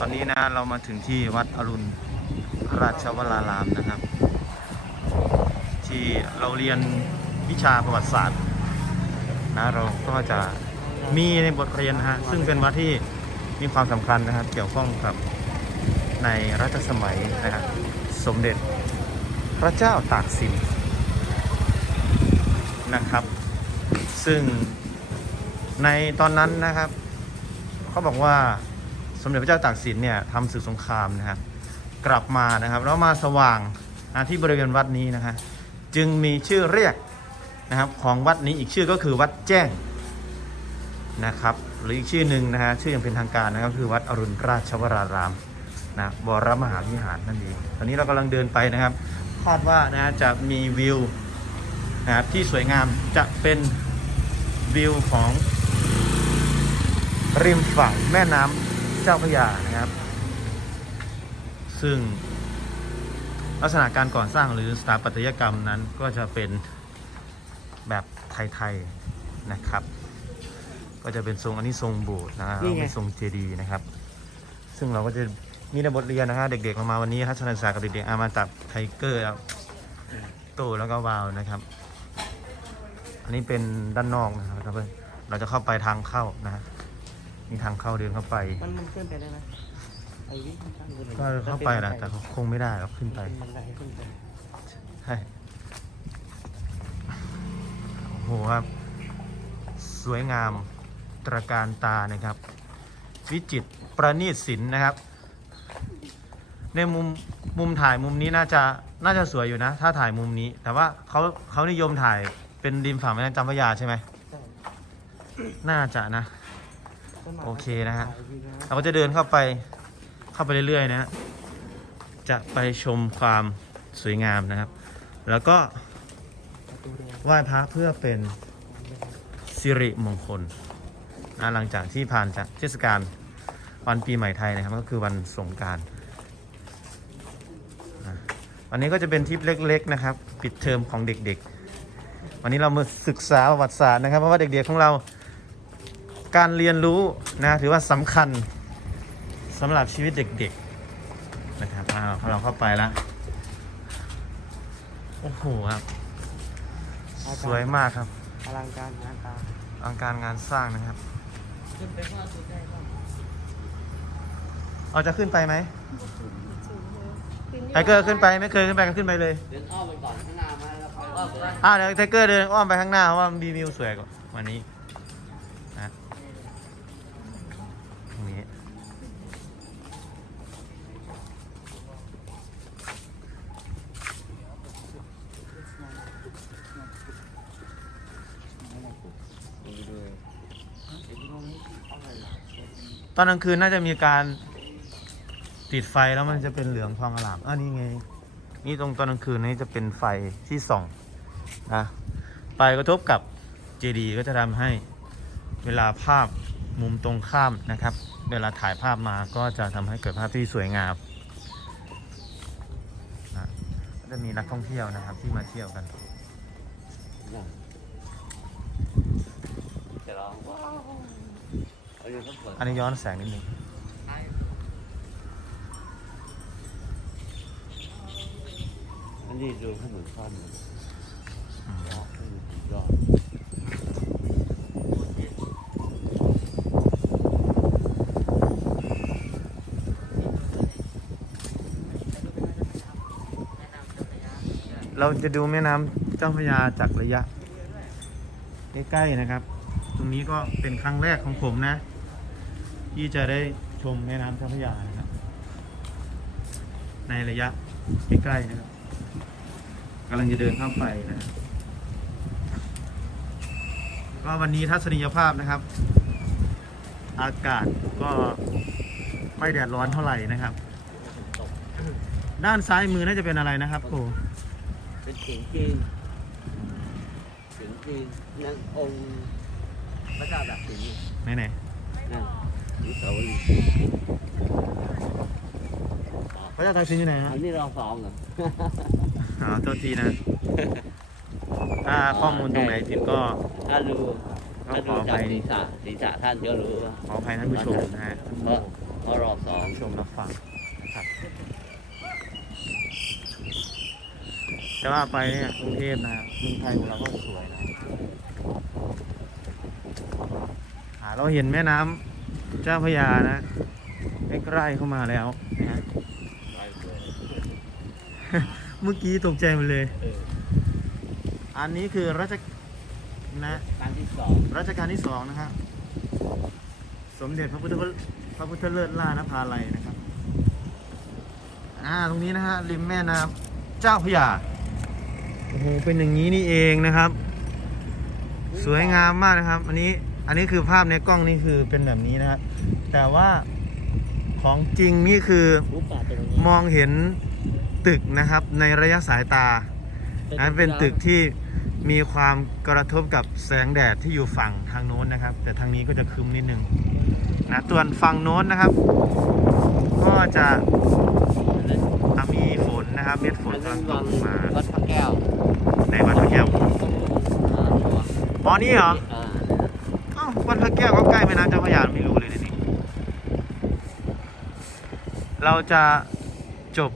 ตอนนี้นะเรามาถึงที่วัดอรุณราชวรารามนะครับ ที่เราเรียนวิชาประวัติศาสตร์นะเราก็จะมีในบทเรียนนะฮะซึ่งเป็นวัดที่มีความสำคัญนะครับ เกี่ยวข้องกับในรัชสมัยนะครับสมเด็จพระเจ้าตากสินนะครับ ซึ่งในตอนนั้นนะครับ เขาบอกว่า สมเด็จพระเจ้าตากสินเนี่ยทำศึกสงครามนะครับกลับมานะครับ แล้วมาสว่างนะที่บริเวณวัดนี้นะฮะจึงมีชื่อเรียกนะครับของวัดนี้อีกชื่อก็คือวัดแจ้งนะครับ หรืออีกชื่อหนึ่งนะฮะชื่ออย่างเป็นทางการนะครับคือวัดอรุณราชวรารามนะบรมหาวิหารนั่นเองตอนนี้เรากำลังเดินไปนะครับคาดว่านะฮะจะมีวิวนะครับที่สวยงามจะเป็นวิวของริมฝั่งแม่น้ำ จ้าพระยานะครับ ซึ่งลักษณะการก่อสร้างหรือสถาปัตยกรรมนั้นก็จะเป็นแบบไทยๆนะครับ ก็จะเป็นทรงอันนี้ทรงโบสถ์นะนี่ไงเป็นทรงเจดีย์นะครับ ซึ่งเราก็จะมีในบทเรียนนะฮะเด็กๆเรามาวันนี้ทัศนศึกษากับเด็กๆอามาตับไทเกอร์ครับโตแล้วก็วาวนะครับ อันนี้เป็นด้านนอกนะครับเราเราจะเข้าไปทางเข้านะฮะ มีทางเข้าเดินเข้าไป มันมันขึ้นไปได้ไหมไอ้วิ่งข้างๆขึ้นก็เข้าไปแหละแต่คงไม่ได้หรอกขึ้นไปเป็นบันไดขึ้นไปใช่โอ้โหครับ สวยงามตระการตานะครับ วิจิตรประณีตศิลป์นะครับ ในมุมมุมถ่ายมุมนี้น่าจะน่าจะสวยอยู่นะ ถ้าถ่ายมุมนี้ แต่ว่าเขาเขานิยมถ่ายเป็นริมฝั่งแม่น้ำจำพระยาใช่ไหมใช่น่าจะนะต้นไม้ โอเคนะฮะถ่ายวิวนะเราก็จะเดินเข้าไปเข้าไปเรื่อยๆนะฮะจะไปชมความสวยงามนะครับ แล้วก็ประตูแดงไหว้พระเพื่อเป็นสิริมงคลนะหลังจากที่ผ่านจากเทศกาลวันปีใหม่ไทยนะครับ ก็คือวันสงกรารวันนี้ก็จะเป็นทริปเล็ก ๆ นะครับ ปิดเทอมของเด็กๆ วันนี้เรามาศึกษาประวัติศาสตร์นะครับ เพราะว่าเด็กๆของเรา การเรียนรู้นะถือว่าสำคัญสำหรับชีวิตเด็กๆนะครับอ้าวเราเข้าไปแล้วโอ้โหครับ สวยมากครับอลังการงานตาอลังการงานสร้างนะครับขึ้นไปข้างสุดได้ป่ะเอาจะขึ้นไปไหมไทเกอร์ขึ้นไปไม่เคยขึ้นไปก็ขึ้นไปเลยเดินอ้อมไปก่อนข้างหน้ามาแล้วค่อยอ้อมไปอ่าเดี๋ยวไทเกอร์เดินอ้อมไปข้างหน้าเพราะว่ามันมีวิวสวยกว่าวันนี้นะตรงนี้ ตอนกลางคืนน่าจะมีการติดไฟแล้วมันจะเป็นเหลืองทองอลามอ่านี่ไง นี่ตรงตอนกลางคืนนี้จะเป็นไฟที่ส่องนะไฟกระทบกับเจดีย์ก็จะทำให้เวลาภาพมุมตรงข้ามนะครับ เวลาถ่ายภาพมาก็จะทำให้เกิดภาพที่สวยงามนะจะมีนักท่องเที่ยวนะครับที่มาเที่ยวกัน อยู่ก็เปิดอันนี้ย้อนแสงนิดนึงอันนี้ดูขนมข้าวมันอืมยอดยอดเราจะดูแม่น้ำเจ้าพระยาจากระยะใกล้ๆนะครับ ตรงนี้ก็เป็นครั้งแรกของผมนะ ที่จะได้ชมแม่น้ำเจ้าพระยานะครับ ในระยะใกล้ๆนะครับกำลังจะเดินเข้าไปนะก็วันนี้ทัศนียภาพนะครับ อากาศก็ไม่แดดร้อนเท่าไหร่นะครับ ด้านซ้ายมือน่าจะเป็นอะไรนะครับโอ้เป็นเสียงจีนเสียงจีนนั่นองค์พระเจ้าตากสินไหนไหนนั่นอนุ สาวรีย์พระเจ้าตากสินอยู่ไหนฮะอันนี้เราซ้อมเหรออ๋อโทษทีนะ ถ้าข้อมูลตรงไหนผิดก็ ถ้าดูก็ถ้าขดูออจากภัยศีรษะศีรษะท่านก็รู้ว่าขออภัยท่านผู้ชมนะฮะเพราะเขารอบสองชมรับฟังนะครับแต่ว่าไปเนี่ยกรุงเทพนะครับเมืองไทยของเราก็สวยนะอ่าเราเห็นแม่น้ำ เจ้าพระยานะใกล้ๆเข้ามาแล้วนะฮะไปเลยเมื่อกี้ตกใจหมันเลย เอออันนี้คือรัชนะครั้งที่สองรัชกาลที่สองนะครับสมเด็จพระพุทธพระพุทธเลิศล่านภาลัยนะครับอ่าตรงนี้นะฮะริมแม่น้ำเจ้าพระยาโอ้โหเป็นอย่างนี้นี่เองนะครับ สวยงามมากนะครับ อันนี้ อันนี้คือภาพในกล้องนี่คือเป็นแบบนี้นะครับแต่ว่าของจริงนี่คือรูปป่าเป็นอย่างนี้มองเห็นตึกนะครับในระยะสายตานั้นเป็นตึกที่มีความกระทบกับแสงแดดที่อยู่ฝั่งทางโน้นนะครับ แต่ทางนี้ก็จะครึมนิดนึงนะตัวนฝั่งโน้นนะครับ ก็จะอะมีฝนนะครับเม็ดฝนอันกำนั้ลันงตวักงลงมาวัดพระแก้วในวัดพระแก้วต้องอ่าตัวอ๋อนี่เหรออ่าอ้าววัดพระ แก้วก็ใกล้แม่น้ำเจ้าพระยาไม่รู้เลยนะนี่ เราจะจบ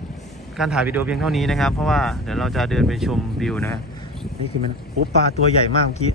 การถ่ายวิดีโอเพียงเท่านี้นะครับ เพราะว่าเดี๋ยวเราจะเดินไปชมวิวนะ นี่คือมันโอ้ปลาตัวใหญ่มากเมื่อกี้